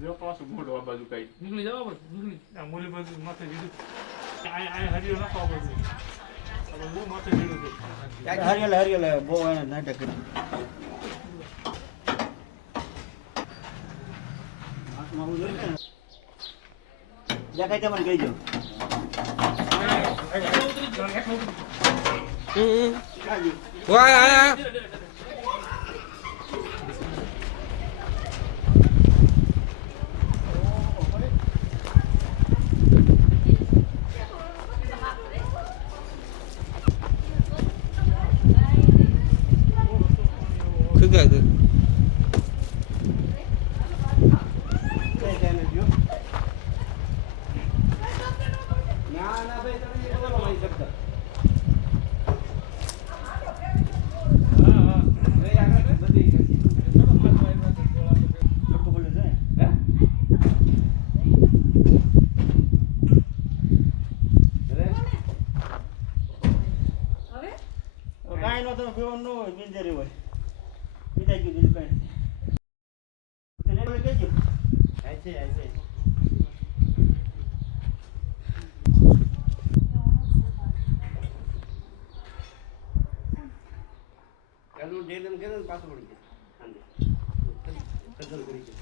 જો પાછું મોઢું આ બાજુ કઈ નીકળી જવા બસ નીકળી આ મોલી બાજુ માથે દીધું આ હરિયો નાખો બધું હવે હું માથે દીધું છે હરિયલ બહુ એને નાટક કર્યું દેખાય તમને કહીજો વાહ 그게 કાંઈ નો તમે પીવાનું ન હોય બિનજરી હોય પીતા ગયું બીજું કાંઈ કહેજો છે ચાલુ ડેલન કે પાછું પડી જાય કદલ કરી છે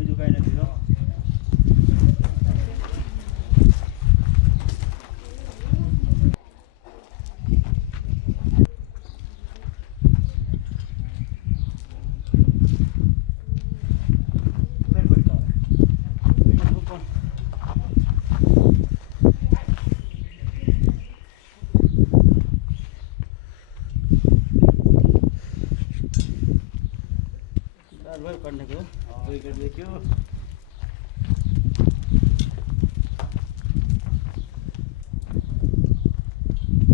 બીજું કઈ નથી करने को कोई कर देखियो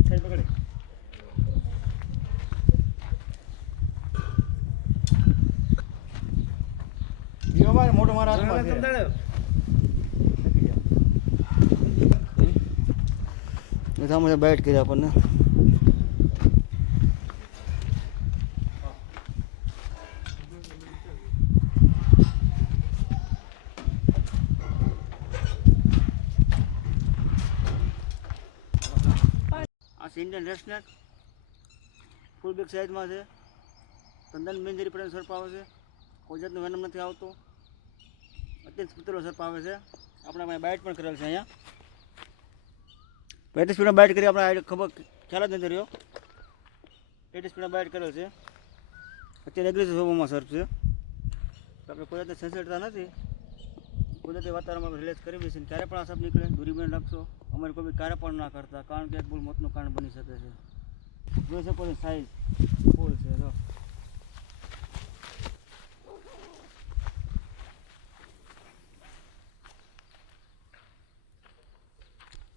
चल पकड़े यो मार मोटो मारा हाथ में ये था मुझे बैठ के जा अपन इंडियन रेस्टनेट फूल बेग साइज में है तंदन मेंजरी पर सर्प आवे कोई जातनो वेनम नहीं आवतो अत्यंत पुतलो सर्प आवे छे अपने में बाइट पण करेल छे अहींया 35 स्पीड में बाइट करी अपने खबर ख्याल ज नहीं रह्यो 35 स्पीड में बाइट करेल छे अत्यारे एग्रेसिव स्वभावमां सर्प छे આપણે કોઈ જાતની સેન્સિટિવતા નથી કુદરતી વાતાવરણમાં રિલેક્સ કરી બેસીને ક્યારે પણ આ સાપ નીકળે દૂરી બેન રાખશો અમારે કોઈ બી કાર્ય પણ ના કરતા કારણ કે એક ભૂલ મોતનું કારણ બની શકે છે જોઈ શકો છો સાઈઝ ફૂલ છે જો